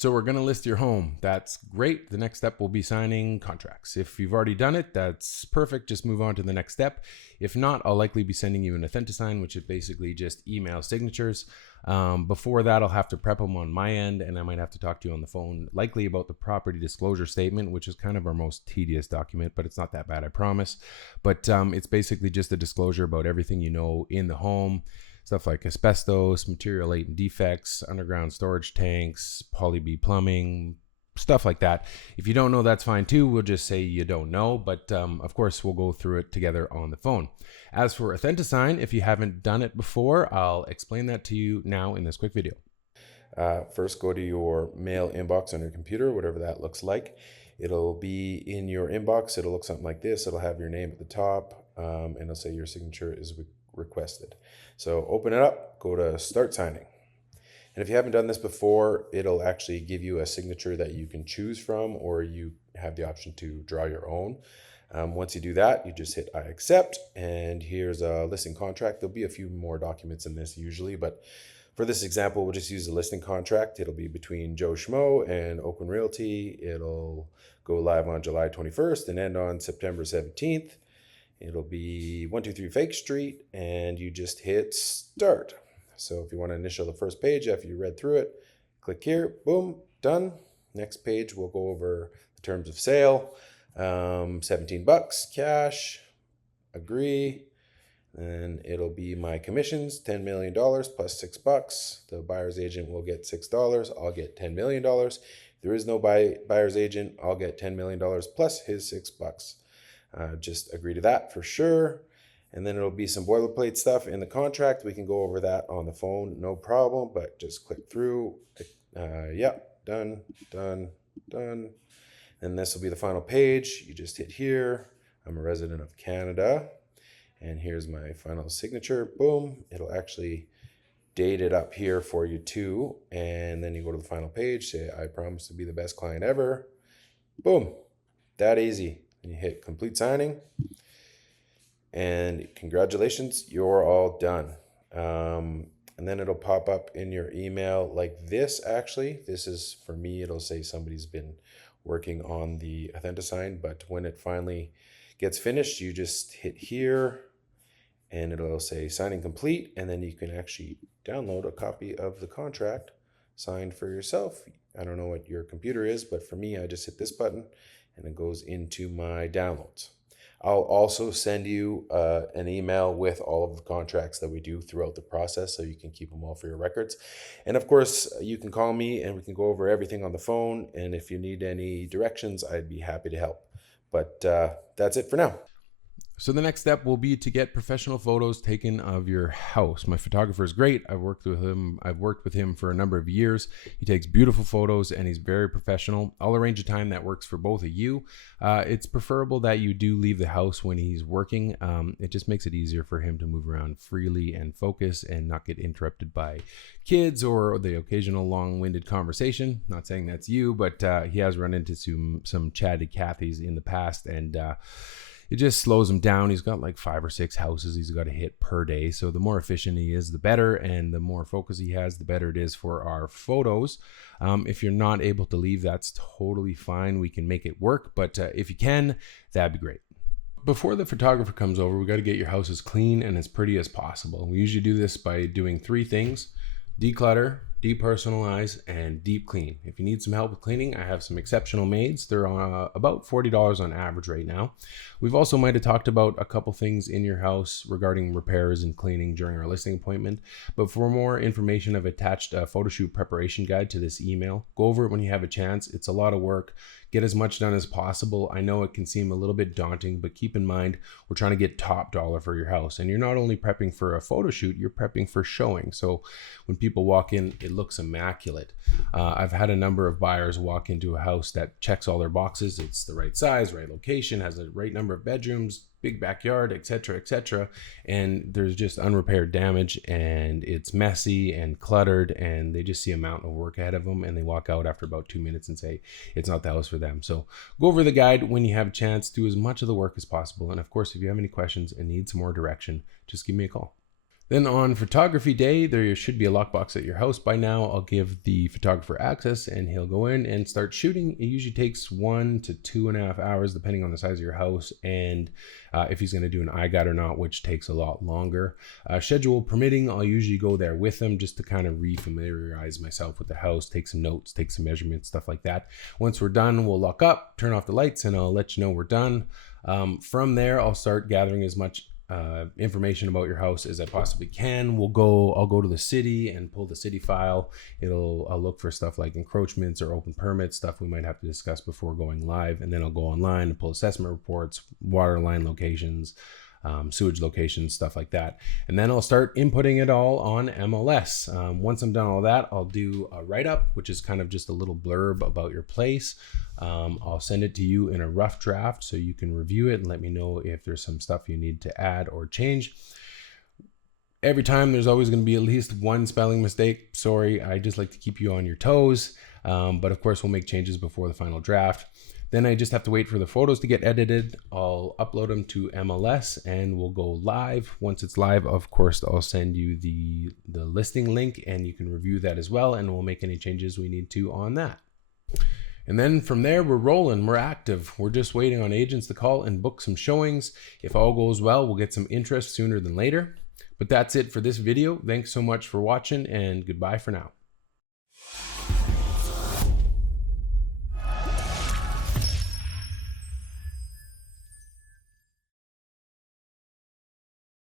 So we're going to list your home. That's great. The next step will be signing contracts. If you've already done it, that's perfect. Just move on to the next step. If not, I'll likely be sending you an Authentisign, which is basically just email signatures. Before that, I'll have to prep them on my end, and I might have to talk to you on the phone, likely about the property disclosure statement, which is kind of our most tedious document, but it's not that bad, I promise. But it's basically just a disclosure about everything you know in the home. Stuff like asbestos, material latent defects, underground storage tanks, poly B plumbing, stuff like that. If you don't know, that's fine too. We'll just say you don't know, but of course we'll go through it together on the phone. As for Authentisign, if you haven't done it before, I'll explain that to you now in this quick video. First, go to your mail inbox on your computer, whatever that looks like. It'll be in your inbox. It'll look something like this. It'll have your name at the top, and it'll say your signature is requested. So open it up, go to start signing. And if you haven't done this before, it'll actually give you a signature that you can choose from, or you have the option to draw your own. Once you do that, you just hit I accept, and here's a listing contract. There'll be a few more documents in this usually, but for this example, we'll just use the listing contract. It'll be between Joe Schmo and Oakland Realty. It'll go live on July 21st and end on September 17th. It'll be 123 Fake Street, and you just hit start. So if you want to initial the first page after you read through it, click here, boom, done. Next page, we'll go over the terms of sale. $17 cash, agree. And it'll be my commissions, $10 million plus $6. The buyer's agent will get $6. I'll get $10 million. If there is no buyer's agent, I'll get $10 million plus his $6. Just agree to that for sure. And then it'll be some boilerplate stuff in the contract. We can go over that on the phone, no problem, but just click through. Yeah, done. And this will be the final page. You just hit here. I'm a resident of Canada. And here's my final signature. Boom. It'll actually date it up here for you too. And then you go to the final page, say, I promise to be the best client ever. Boom. That easy. And you hit complete signing, and congratulations, you're all done. And then it'll pop up in your email like this. Actually, this is for me, it'll say somebody's been working on the Authentisign, but when it finally gets finished, you just hit here and it'll say signing complete, and then you can actually download a copy of the contract signed for yourself. I don't know what your computer is, but for me, I just hit this button and it goes into my downloads. I'll also send you an email with all of the contracts that we do throughout the process, so you can keep them all for your records. And of course, you can call me and we can go over everything on the phone. And if you need any directions, I'd be happy to help. But that's it for now. So the next step will be to get professional photos taken of your house. My photographer is great. I've worked with him for a number of years. He takes beautiful photos and he's very professional. I'll arrange a time that works for both of you. It's preferable that you do leave the house when he's working. It just makes it easier for him to move around freely and focus and not get interrupted by kids or the occasional long-winded conversation. Not saying that's you, but he has run into some chatty Cathys in the past, and it just slows him down. He's got like 5 or 6 houses he's got to hit per day. So the more efficient he is, the better. And the more focus he has, the better it is for our photos. If you're not able to leave, that's totally fine. We can make it work. But if you can, that'd be great. Before the photographer comes over, we got to get your house as clean and as pretty as possible. We usually do this by doing 3 things: declutter, depersonalize, and deep clean. If you need some help with cleaning, I have some exceptional maids. They're about $40 on average right now. We've also might have talked about a couple things in your house regarding repairs and cleaning during our listing appointment. But for more information, I've attached a photo shoot preparation guide to this email. Go over it when you have a chance. It's a lot of work. Get as much done as possible. I know it can seem a little bit daunting, but keep in mind, we're trying to get top dollar for your house. And you're not only prepping for a photo shoot, you're prepping for showing. So when people walk in, it looks immaculate. I've had a number of buyers walk into a house that checks all their boxes. It's the right size, right location, has the right number of bedrooms, big backyard, etc., and there's just unrepaired damage, and it's messy and cluttered, and they just see a mountain of work ahead of them, and they walk out after about 2 minutes and say it's not the house for them. So go over the guide when you have a chance. Do as much of the work as possible, and of course, if you have any questions and need some more direction, just give me a call. Then on photography day, there should be a lockbox at your house by now. I'll give the photographer access and he'll go in and start shooting. It usually takes 1 to 2.5 hours, depending on the size of your house and if he's going to do an iGUIDE or not, which takes a lot longer. Schedule permitting, I'll usually go there with him just to kind of re-familiarize myself with the house, take some notes, take some measurements, stuff like that. Once we're done, we'll lock up, turn off the lights, and I'll let you know we're done. From there, I'll start gathering as much information about your house as I possibly can. I'll go to the city and pull the city file. I'll look for stuff like encroachments or open permits, stuff we might have to discuss before going live. And then I'll go online and pull assessment reports, water line locations, sewage locations, stuff like that. And then I'll start inputting it all on MLS. Once I'm done all that, I'll do a write-up, which is kind of just a little blurb about your place. I'll send it to you in a rough draft so you can review it and let me know if there's some stuff you need to add or change. Every time there's always going to be at least one spelling mistake. Sorry, I just like to keep you on your toes. But of course, we'll make changes before the final draft. Then I just have to wait for the photos to get edited. I'll upload them to MLS and we'll go live. Once it's live, of course, I'll send you the listing link and you can review that as well. And we'll make any changes we need to on that. And then from there, we're rolling, we're active. We're just waiting on agents to call and book some showings. If all goes well, we'll get some interest sooner than later. But that's it for this video. Thanks so much for watching and goodbye for now.